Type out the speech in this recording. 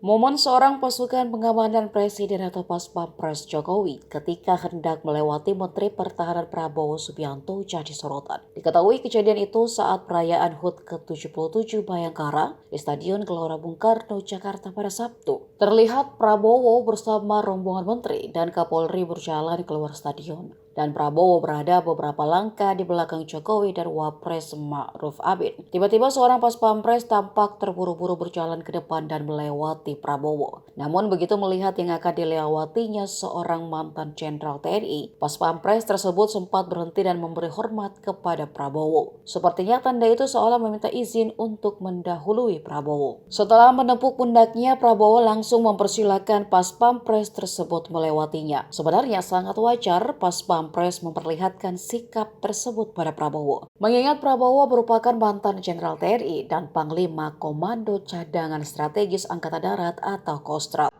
Momen seorang pasukan pengamanan presiden atau pas Pampres Jokowi ketika hendak melewati Menteri Pertahanan Prabowo Subianto jadi sorotan. Diketahui kejadian itu saat perayaan HUT ke-77 Bayangkara di Stadion Gelora Bung Karno, Jakarta pada Sabtu. Terlihat Prabowo bersama rombongan menteri dan Kapolri berjalan keluar stadion. Dan Prabowo berada beberapa langkah di belakang Jokowi dan Wapres Ma'ruf Amin. Tiba-tiba seorang pas pampres tampak terburu-buru berjalan ke depan dan melewati Prabowo. Namun begitu melihat yang akan dilewatinya seorang mantan Jenderal TNI, pas pampres tersebut sempat berhenti dan memberi hormat kepada Prabowo. Sepertinya tanda itu seolah meminta izin untuk mendahului Prabowo. Setelah menepuk pundaknya, Prabowo langsung mempersilahkan pas pampres tersebut melewatinya. Sebenarnya sangat wajar pas pampres memperlihatkan sikap tersebut pada Prabowo. Mengingat Prabowo merupakan mantan Jenderal TNI dan Panglima Komando Cadangan Strategis Angkatan Darat atau Kostrad.